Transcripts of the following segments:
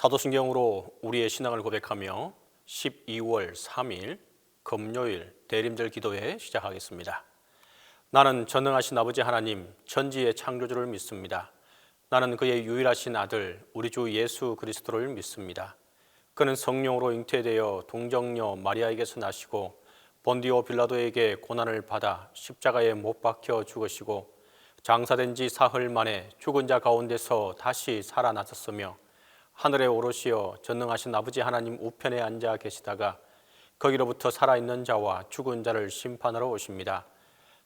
사도신경으로 우리의 신앙을 고백하며 12월 3일 금요일 대림절 기도회 시작하겠습니다. 나는 전능하신 아버지 하나님 천지의 창조주를 믿습니다. 나는 그의 유일하신 아들 우리 주 예수 그리스도를 믿습니다. 그는 성령으로 잉태되어 동정녀 마리아에게서 나시고 본디오 빌라도에게 고난을 받아 십자가에 못 박혀 죽으시고 장사된 지 사흘 만에 죽은 자 가운데서 다시 살아나셨으며 하늘에 오르시어 전능하신 아버지 하나님 우편에 앉아 계시다가 거기로부터 살아있는 자와 죽은 자를 심판하러 오십니다.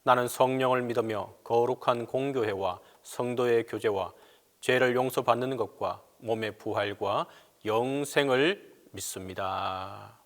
나는 성령을 믿으며 거룩한 공교회와 성도의 교제와 죄를 용서받는 것과 몸의 부활과 영생을 믿습니다.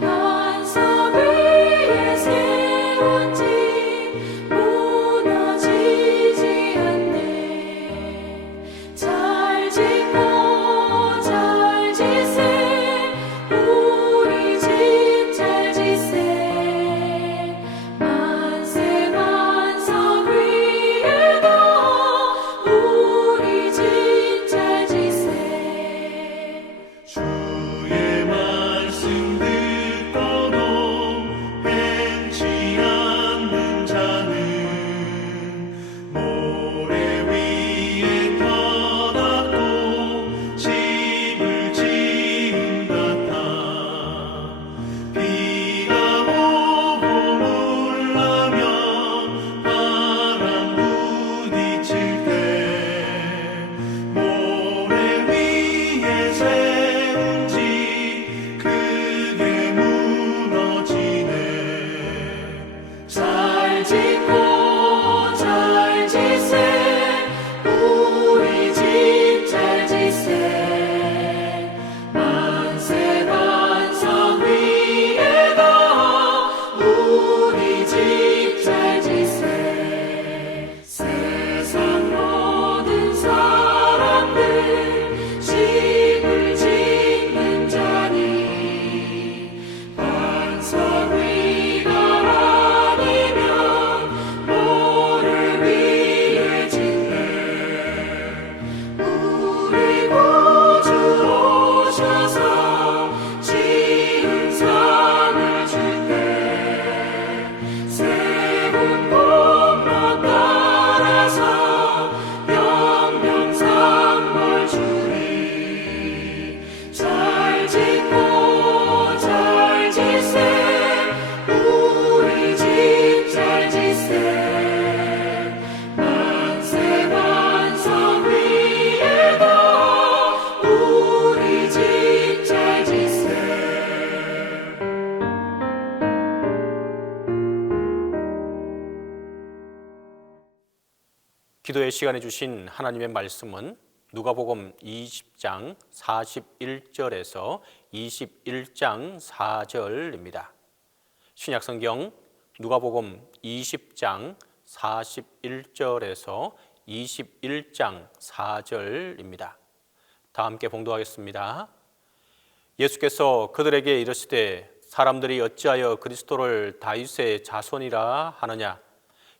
반석 위에 세운 기도의 시간에 주신 하나님의 말씀은 누가복음 20장 41절에서 21장 4절입니다. 신약성경 누가복음 20장 41절에서 21장 4절입니다. 다 함께 봉독하겠습니다. 예수께서 그들에게 이르시되 사람들이 어찌하여 그리스도를 다윗의 자손이라 하느냐?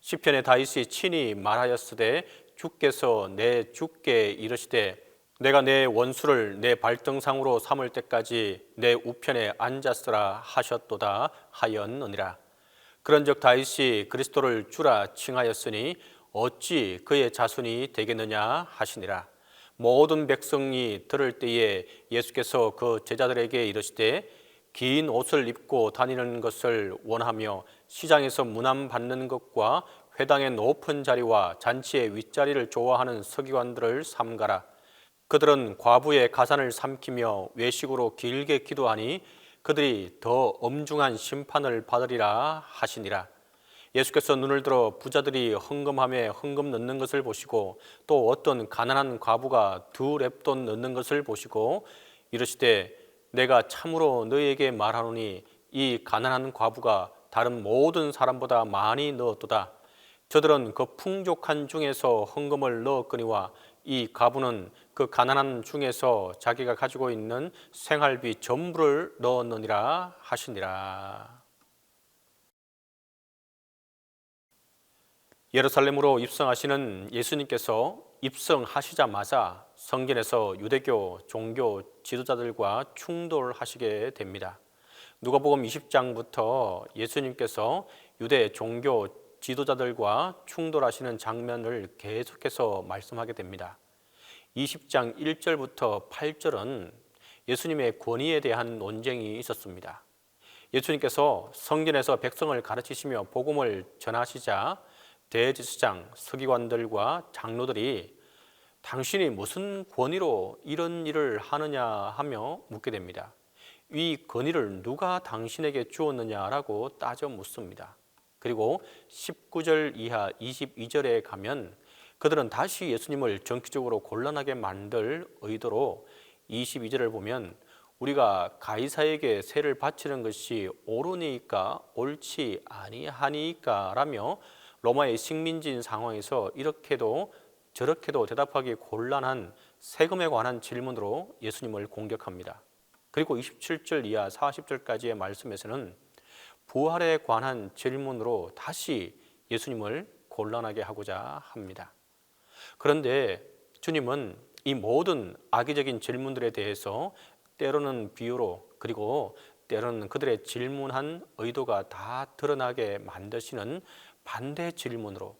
시편의 다윗이 친히 말하였으되 주께서 내 주께 이르시되 내가 내 원수를 내 발등상으로 삼을 때까지 내 우편에 앉았으라 하셨도다 하였느니라. 그런즉 다윗이 그리스도를 주라 칭하였으니 어찌 그의 자손이 되겠느냐 하시니라. 모든 백성이 들을 때에 예수께서 그 제자들에게 이르시되 긴 옷을 입고 다니는 것을 원하며 시장에서 문안받는 것과 회당의 높은 자리와 잔치의 윗자리를 좋아하는 서기관들을 삼가라. 그들은 과부의 가산을 삼키며 외식으로 길게 기도하니 그들이 더 엄중한 심판을 받으리라 하시니라. 예수께서 눈을 들어 부자들이 헌금함에 헌금 넣는 것을 보시고 또 어떤 가난한 과부가 2렙돈 넣는 것을 보시고 이르시되 내가 참으로 너희에게 말하노니 이 가난한 과부가 다른 모든 사람보다 많이 넣었도다. 저들은 그 풍족한 중에서 헌금을 넣었거니와 이 과부는 그 가난한 중에서 자기가 가지고 있는 생활비 전부를 넣었느니라 하시니라. 예루살렘으로 입성하시는 예수님께서 입성하시자마자 성전에서 유대교 종교 지도자들과 충돌하시게 됩니다. 누가복음 20장부터 예수님께서 유대 종교 지도자들과 충돌하시는 장면을 계속해서 말씀하게 됩니다. 20장 1절부터 8절은 예수님의 권위에 대한 논쟁이 있었습니다. 예수님께서 성전에서 백성을 가르치시며 복음을 전하시자 대제사장, 서기관들과 장로들이 당신이 무슨 권위로 이런 일을 하느냐 하며 묻게 됩니다. 이 권위를 누가 당신에게 주었느냐라고 따져 묻습니다. 그리고 19절 이하 22절에 가면 그들은 다시 예수님을 정치적으로 곤란하게 만들 의도로 22절을 보면 우리가 가이사에게 세를 바치는 것이 옳으니까 옳지 아니하니까 라며 로마의 식민지인 상황에서 이렇게도 저렇게도 대답하기 곤란한 세금에 관한 질문으로 예수님을 공격합니다. 그리고 27절 이하 40절까지의 말씀에서는 부활에 관한 질문으로 다시 예수님을 곤란하게 하고자 합니다. 그런데 주님은 이 모든 악의적인 질문들에 대해서 때로는 비유로 그리고 때로는 그들의 질문한 의도가 다 드러나게 만드시는 반대 질문으로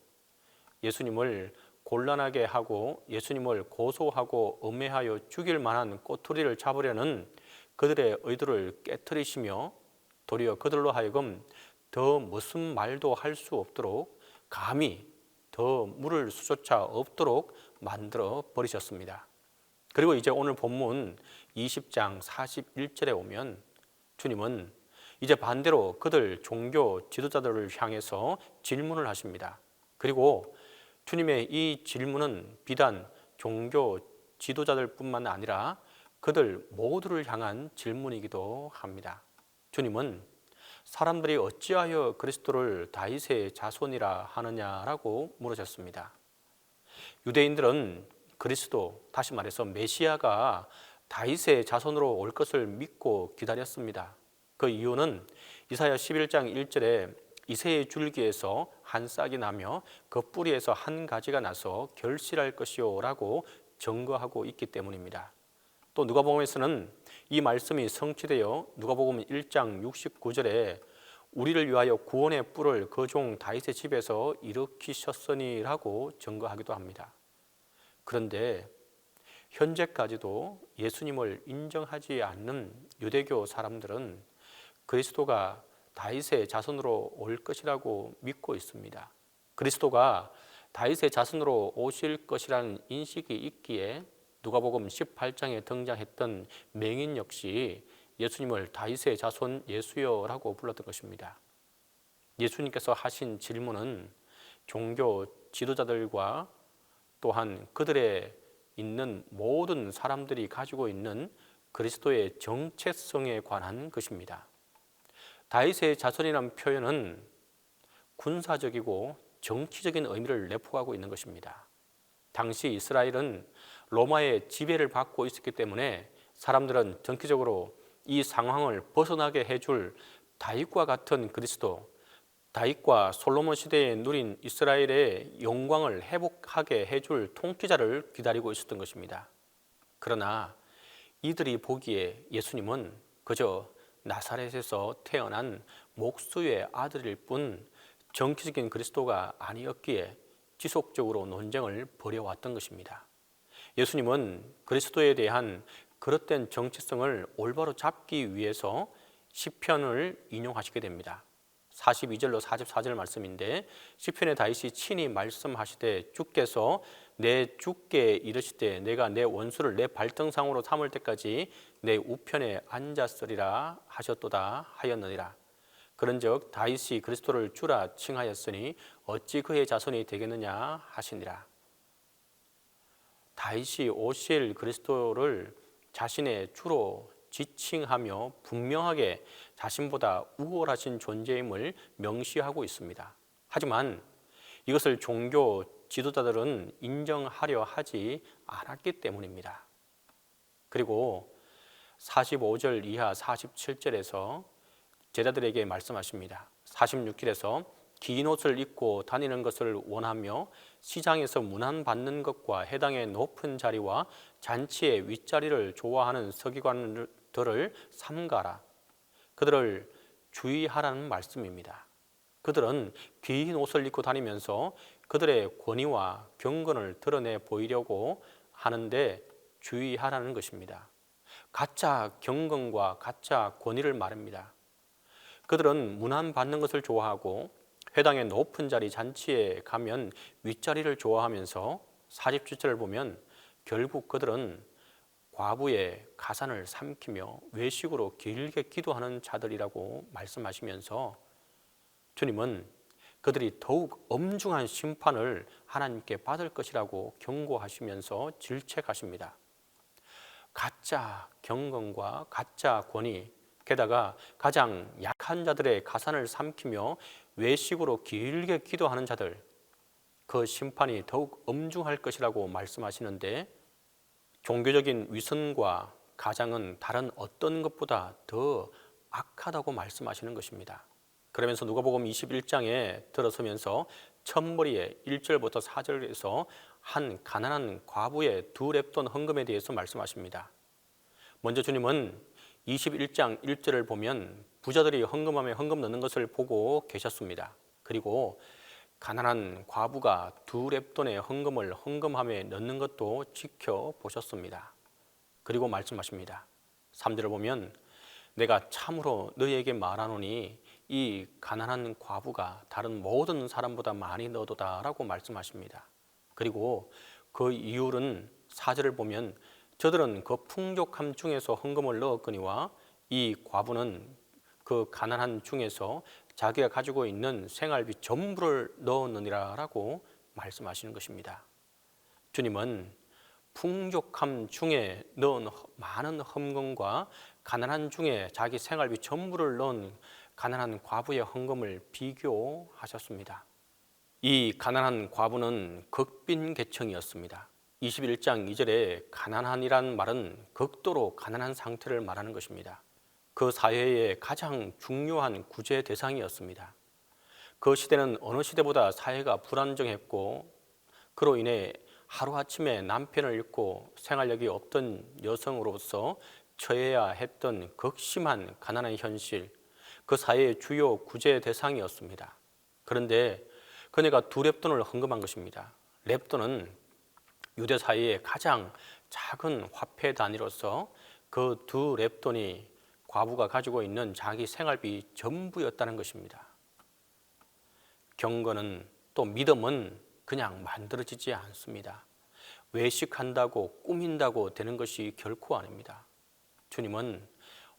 예수님을 곤란하게 하고 예수님을 고소하고 음해하여 죽일 만한 꼬투리를 잡으려는 그들의 의도를 깨트리시며 도리어 그들로 하여금 더 무슨 말도 할 수 없도록 감히 더 물을 수조차 없도록 만들어 버리셨습니다. 그리고 이제 오늘 본문 20장 41절에 오면 주님은 이제 반대로 그들 종교 지도자들을 향해서 질문을 하십니다. 그리고 주님의 이 질문은 비단 종교 지도자들뿐만 아니라 그들 모두를 향한 질문이기도 합니다. 주님은 사람들이 어찌하여 그리스도를 다윗의 자손이라 하느냐라고 물으셨습니다. 유대인들은 그리스도, 다시 말해서 메시아가 다윗의 자손으로 올 것을 믿고 기다렸습니다. 그 이유는 이사야 11장 1절에 이새의 줄기에서 한 싹이 나며 그 뿌리에서 한 가지가 나서 결실할 것이요 라고 증거하고 있기 때문입니다. 또 누가복음에서는 이 말씀이 성취되어 누가복음 1장 69절에 우리를 위하여 구원의 뿔을 그 종 다윗의 집에서 일으키셨으니라고 증거하기도 합니다. 그런데 현재까지도 예수님을 인정하지 않는 유대교 사람들은 그리스도가 다윗의 자손으로 올 것이라고 믿고 있습니다. 그리스도가 다윗의 자손으로 오실 것이라는 인식이 있기에 누가복음 18장에 등장했던 맹인 역시 예수님을 다윗의 자손 예수여라고 불렀던 것입니다. 예수님께서 하신 질문은 종교 지도자들과 또한 그들의 있는 모든 사람들이 가지고 있는 그리스도의 정체성에 관한 것입니다. 다윗의 자손이라는 표현은 군사적이고 정치적인 의미를 내포하고 있는 것입니다. 당시 이스라엘은 로마의 지배를 받고 있었기 때문에 사람들은 전체적으로 이 상황을 벗어나게 해줄 다윗과 같은 그리스도, 다윗과 솔로몬 시대에 누린 이스라엘의 영광을 회복하게 해줄 통치자를 기다리고 있었던 것입니다. 그러나 이들이 보기에 예수님은 그저 나사렛에서 태어난 목수의 아들일 뿐 정치적인 그리스도가 아니었기에 지속적으로 논쟁을 벌여왔던 것입니다. 예수님은 그리스도에 대한 그릇된 정체성을 올바로 잡기 위해서 시편을 인용하시게 됩니다. 42절로 44절 말씀인데, 시편의 다윗이 친히 말씀하시되 주께서 내 주께 이르시되 내가 내 원수를 내 발등상으로 삼을 때까지 내 우편에 앉았으리라 하셨도다 하였느니라. 그런즉 다윗이 그리스도를 주라 칭하였으니 어찌 그의 자손이 되겠느냐 하시니라. 다윗이 오실 그리스도를 자신의 주로 지칭하며 분명하게 자신보다 우월하신 존재임을 명시하고 있습니다. 하지만 이것을 종교 지도자들은 인정하려 하지 않았기 때문입니다. 그리고 45절 이하 47절에서 제자들에게 말씀하십니다. 46절에서 긴 옷을 입고 다니는 것을 원하며 시장에서 문안받는 것과 해당의 높은 자리와 잔치의 윗자리를 좋아하는 서기관들을 삼가라. 그들을 주의하라는 말씀입니다. 그들은 긴 옷을 입고 다니면서 그들의 권위와 경건을 드러내 보이려고 하는데 주의하라는 것입니다. 가짜 경건과 가짜 권위를 말합니다. 그들은 문안받는 것을 좋아하고 회당의 높은 자리 잔치에 가면 윗자리를 좋아하면서 47절을 보면 결국 그들은 과부의 가산을 삼키며 외식으로 길게 기도하는 자들이라고 말씀하시면서 주님은 그들이 더욱 엄중한 심판을 하나님께 받을 것이라고 경고하시면서 질책하십니다. 가짜 경건과 가짜 권위, 게다가 가장 약한 자들의 가산을 삼키며 외식으로 길게 기도하는 자들, 그 심판이 더욱 엄중할 것이라고 말씀하시는데, 종교적인 위선과 가장은 다른 어떤 것보다 더 악하다고 말씀하시는 것입니다. 그러면서 누가복음 21장에 들어서면서 첫머리에 1절부터 4절에서 한 가난한 과부의 2렙돈 헌금에 대해서 말씀하십니다. 먼저 주님은 21장 1절을 보면 부자들이 헌금함에 헌금 넣는 것을 보고 계셨습니다. 그리고 가난한 과부가 2렙돈의 헌금을 헌금함에 넣는 것도 지켜보셨습니다. 그리고 말씀하십니다. 3절을 보면 내가 참으로 너희에게 말하노니 이 가난한 과부가 다른 모든 사람보다 많이 넣어도다 라고 말씀하십니다. 그리고 그 이유는 4절을 보면 저들은 그 풍족함 중에서 헌금을 넣었거니와 이 과부는 그 가난한 중에서 자기가 가지고 있는 생활비 전부를 넣었느니라 라고 말씀하시는 것입니다. 주님은 풍족함 중에 넣은 많은 헌금과 가난한 중에 자기 생활비 전부를 넣은 가난한 과부의 헌금을 비교하셨습니다. 이 가난한 과부는 극빈 계층이었습니다. 21장 2절에 가난한이란 말은 극도로 가난한 상태를 말하는 것입니다. 그 사회의 가장 중요한 구제 대상이었습니다. 그 시대는 어느 시대보다 사회가 불안정했고 그로 인해 하루아침에 남편을 잃고 생활력이 없던 여성으로서 처해야 했던 극심한 가난한 현실, 그 사회의 주요 구제 대상이었습니다. 그런데 그녀가 2렙돈을 헌금한 것입니다. 렙돈은 유대 사회의 가장 작은 화폐 단위로서 그 2렙돈이 과부가 가지고 있는 자기 생활비 전부였다는 것입니다. 경건은 또 믿음은 그냥 만들어지지 않습니다. 외식한다고 꾸민다고 되는 것이 결코 아닙니다. 주님은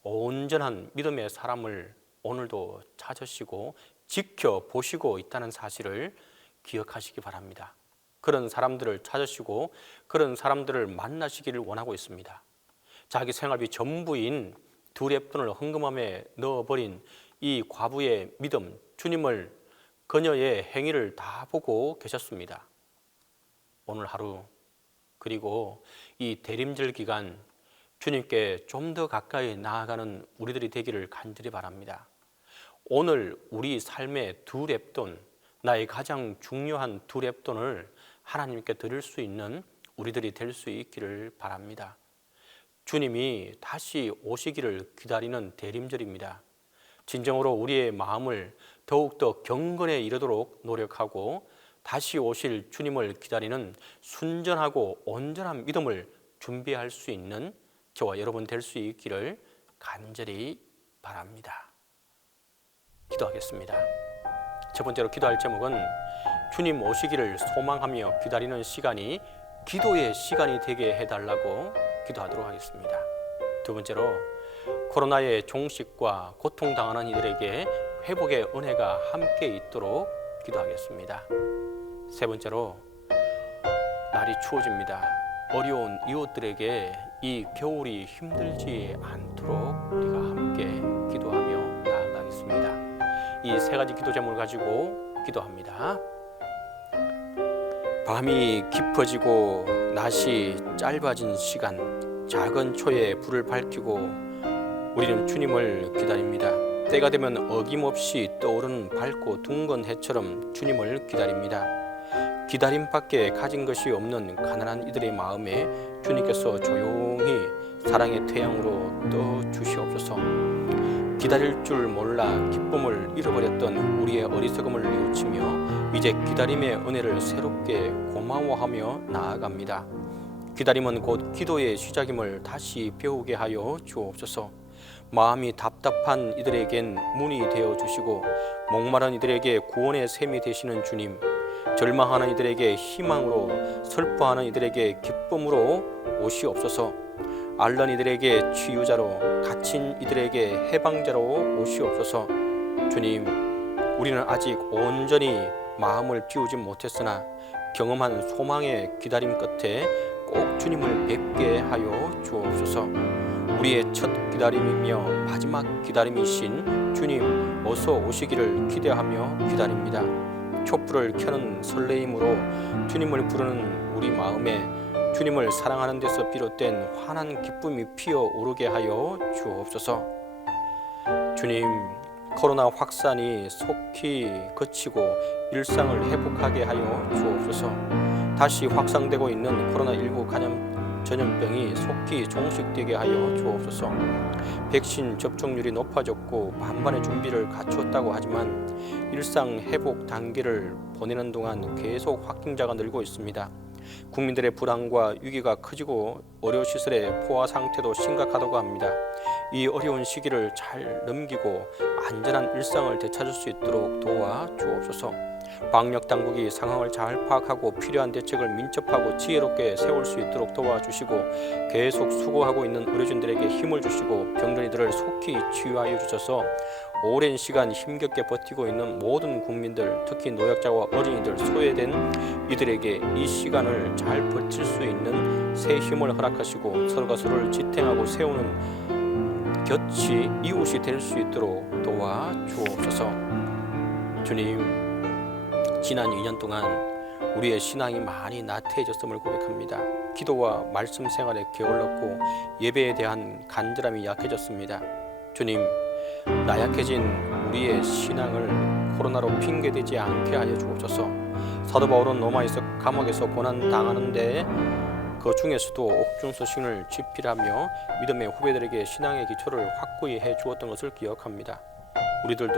온전한 믿음의 사람을 오늘도 찾으시고 지켜보시고 있다는 사실을 기억하시기 바랍니다. 그런 사람들을 찾으시고 그런 사람들을 만나시기를 원하고 있습니다. 자기 생활비 전부인 두 랩돈을 헌금함에 넣어버린 이 과부의 믿음, 주님을 그녀의 행위를 다 보고 계셨습니다. 오늘 하루 그리고 이 대림절 기간 주님께 좀 더 가까이 나아가는 우리들이 되기를 간절히 바랍니다. 오늘 우리 삶의 두 랩돈, 나의 가장 중요한 두 랩돈을 하나님께 드릴 수 있는 우리들이 될 수 있기를 바랍니다. 주님이 다시 오시기를 기다리는 대림절입니다. 진정으로 우리의 마음을 더욱더 경건에 이르도록 노력하고 다시 오실 주님을 기다리는 순전하고 온전한 믿음을 준비할 수 있는 저와 여러분 될 수 있기를 간절히 바랍니다. 기도하겠습니다. 첫 번째로 기도할 제목은 주님 오시기를 소망하며 기다리는 시간이 기도의 시간이 되게 해달라고 기도하도록 하겠습니다. 두 번째로 코로나의 종식과 고통당하는 이들에게 회복의 은혜가 함께 있도록 기도하겠습니다. 세 번째로 날이 추워집니다. 어려운 이웃들에게 이 겨울이 힘들지 않도록 우리가 함께 기도하며 나아가겠습니다. 이 세 가지 기도 제목을 가지고 기도합니다. 밤이 깊어지고 낮이 짧아진 시간, 작은 초에 불을 밝히고 우리는 주님을 기다립니다. 때가 되면 어김없이 떠오르는 밝고 둥근 해처럼 주님을 기다립니다. 기다림밖에 가진 것이 없는 가난한 이들의 마음에 주님께서 조용히 사랑의 태양으로 떠 주시옵소서. 기다릴 줄 몰라 기쁨을 잃어버렸던 우리의 어리석음을 뉘우치며 이제 기다림의 은혜를 새롭게 고마워하며 나아갑니다. 기다림은 곧 기도의 시작임을 다시 배우게 하여 주옵소서. 마음이 답답한 이들에겐 문이 되어 주시고 목마른 이들에게 구원의 샘이 되시는 주님, 절망하는 이들에게 희망으로, 슬퍼하는 이들에게 기쁨으로 오시옵소서. 앓는 이들에게 치유자로, 갇힌 이들에게 해방자로 오시옵소서. 주님, 우리는 아직 온전히 마음을 비우지 못했으나 경험한 소망의 기다림 끝에 꼭 주님을 뵙게 하여 주옵소서. 우리의 첫 기다림이며 마지막 기다림이신 주님 어서 오시기를 기대하며 기다립니다. 촛불을 켜는 설레임으로 주님을 부르는 우리 마음에 주님을 사랑하는 데서 비롯된 환한 기쁨이 피어오르게 하여 주옵소서. 주님, 코로나 확산이 속히 그치고 일상을 회복하게 하여 주옵소서. 다시 확산되고 있는 코로나19 전염병이 속히 종식되게 하여 주옵소서. 백신 접종률이 높아졌고 만반의 준비를 갖추었다고 하지만 일상 회복 단계를 보내는 동안 계속 확진자가 늘고 있습니다. 국민들의 불안과 위기가 커지고 의료시설의 포화 상태도 심각하다고 합니다. 이 어려운 시기를 잘 넘기고 안전한 일상을 되찾을 수 있도록 도와 주옵소서. 방역당국이 상황을 잘 파악하고 필요한 대책을 민첩하고 지혜롭게 세울 수 있도록 도와주시고 계속 수고하고 있는 의료진들에게 힘을 주시고 병든이들을 속히 치유하여 주셔서 오랜 시간 힘겹게 버티고 있는 모든 국민들, 특히 노약자와 어린이들, 소외된 이들에게 이 시간을 잘 버틸 수 있는 새 힘을 허락하시고 서로가 서로를 지탱하고 세우는 곁이 이웃이 될 수 있도록 도와 주옵소서. 주님, 지난 2년 동안 우리의 신앙이 많이 나태해졌음을 고백합니다. 기도와 말씀 생활에 게을렀고 예배에 대한 간절함이 약해졌습니다. 주님, 나약해진 우리의 신앙을 코로나로 핑계대지 않게 하여 주옵소서. 사도 바울은 로마에서 감옥에서 고난 당하는데 그 중에서도 옥중서신을 집필하며 믿음의 후배들에게 신앙의 기초를 확고히 해 주었던 것을 기억합니다. 우리들도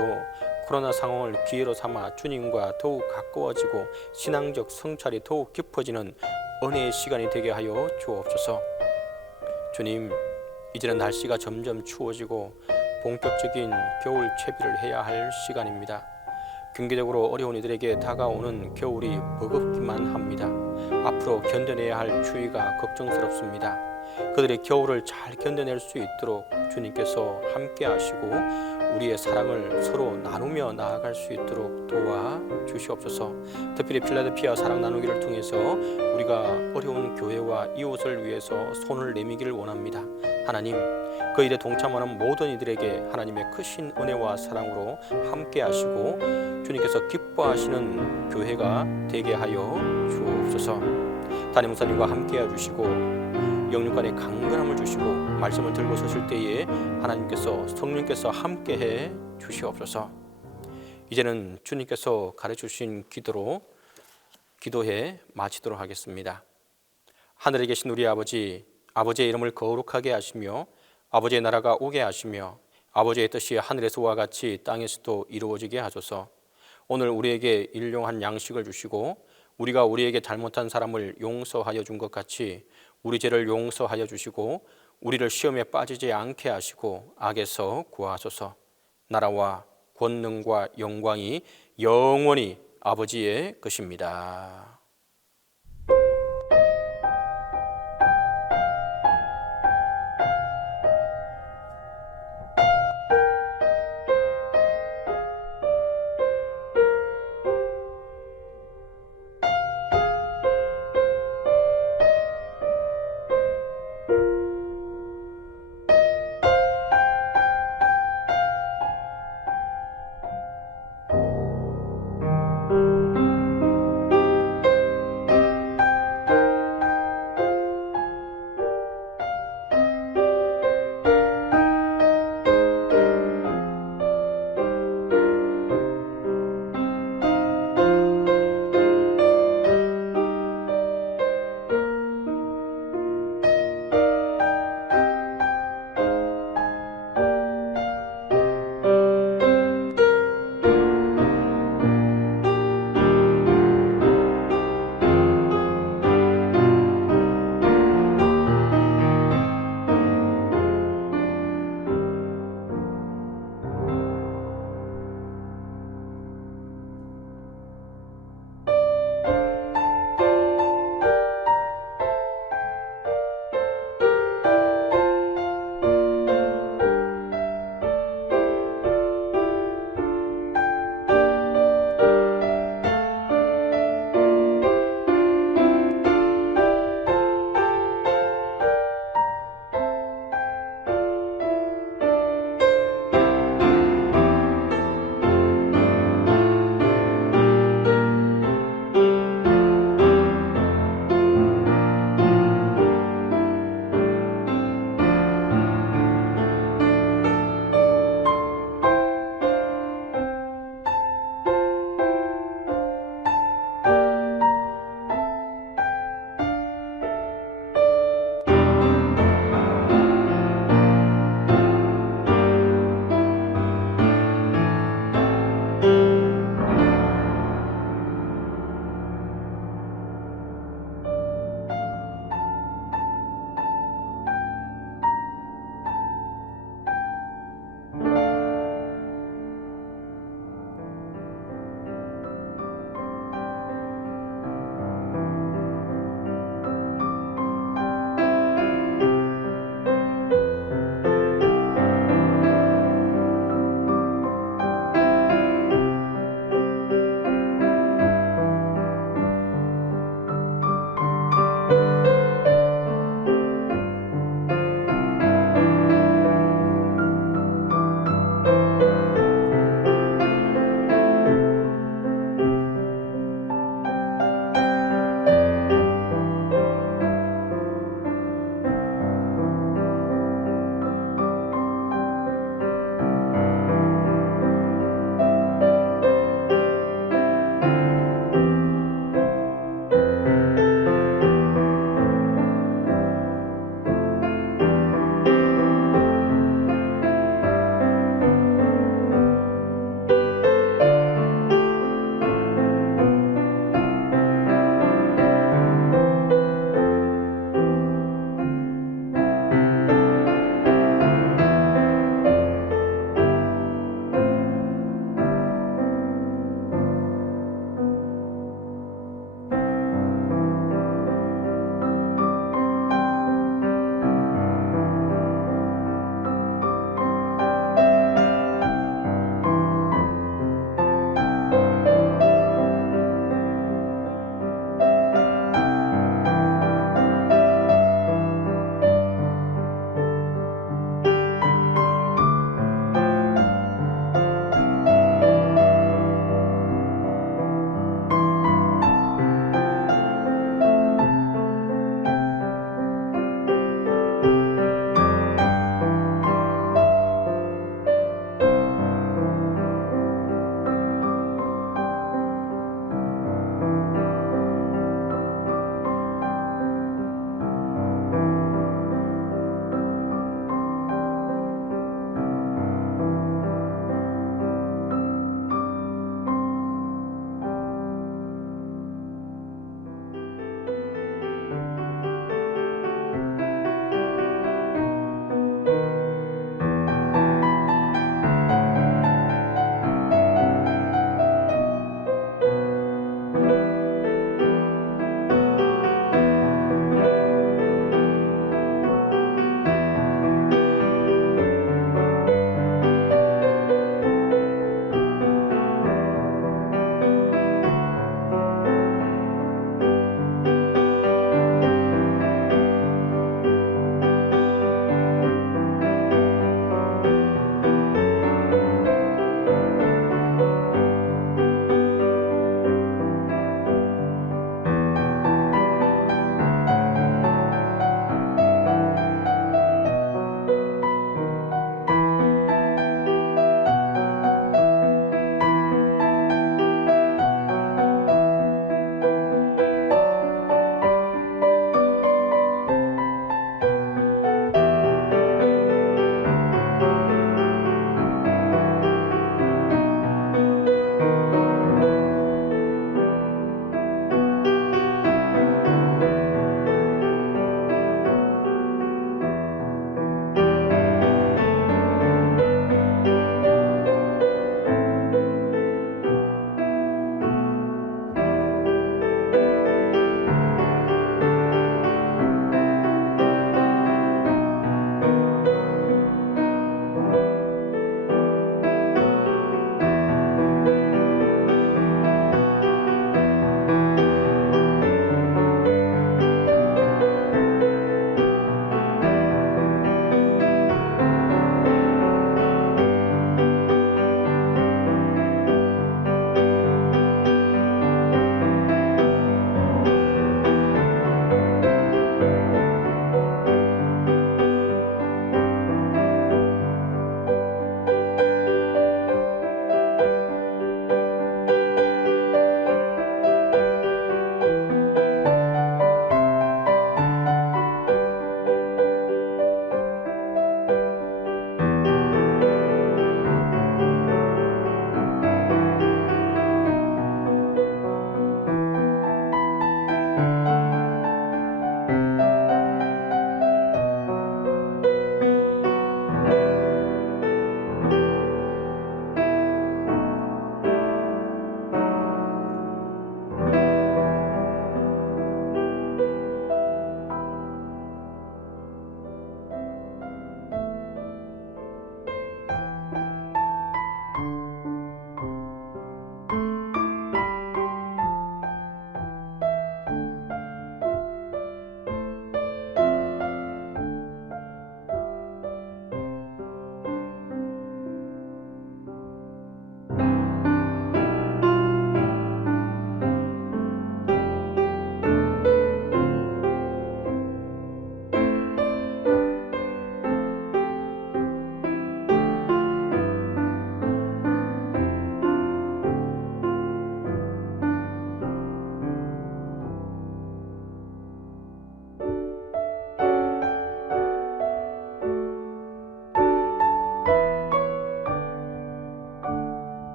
코로나 상황을 기회로 삼아 주님과 더욱 가까워지고 신앙적 성찰이 더욱 깊어지는 은혜의 시간이 되게 하여 주옵소서. 주님, 이제는 날씨가 점점 추워지고 본격적인 겨울 채비를 해야 할 시간입니다. 경제적으로 어려운 이들에게 다가오는 겨울이 버겁기만 합니다. 앞으로 견뎌내야 할 추위가 걱정스럽습니다. 그들의 겨울을 잘 견뎌낼 수 있도록 주님께서 함께 하시고 우리의 사랑을 서로 나누며 나아갈 수 있도록 도와 주시옵소서. 특별히 필라델피아 사랑 나누기를 통해서 우리가 어려운 교회와 이웃을 위해서 손을 내미기를 원합니다. 하나님, 그 일에 동참하는 모든 이들에게 하나님의 크신 은혜와 사랑으로 함께 하시고 주님께서 기뻐하시는 교회가 되게 하여 주옵소서. 담임 목사님과 함께 해주시고 영육간의 강건함을 주시고 말씀을 들고 서실 때에 하나님께서 성령께서 함께해 주시옵소서. 이제는 주님께서 가르쳐주신 기도로 기도해 마치도록 하겠습니다. 하늘에 계신 우리 아버지, 아버지의 이름을 거룩하게 하시며 아버지의 나라가 오게 하시며 아버지의 뜻이 하늘에서와 같이 땅에서도 이루어지게 하소서. 오늘 우리에게 일용할 양식을 주시고 우리가 우리에게 잘못한 사람을 용서하여 준 것 같이 우리 죄를 용서하여 주시고 우리를 시험에 빠지지 않게 하시고 악에서 구하소서. 나라와 권능과 영광이 영원히 아버지의 것입니다.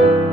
주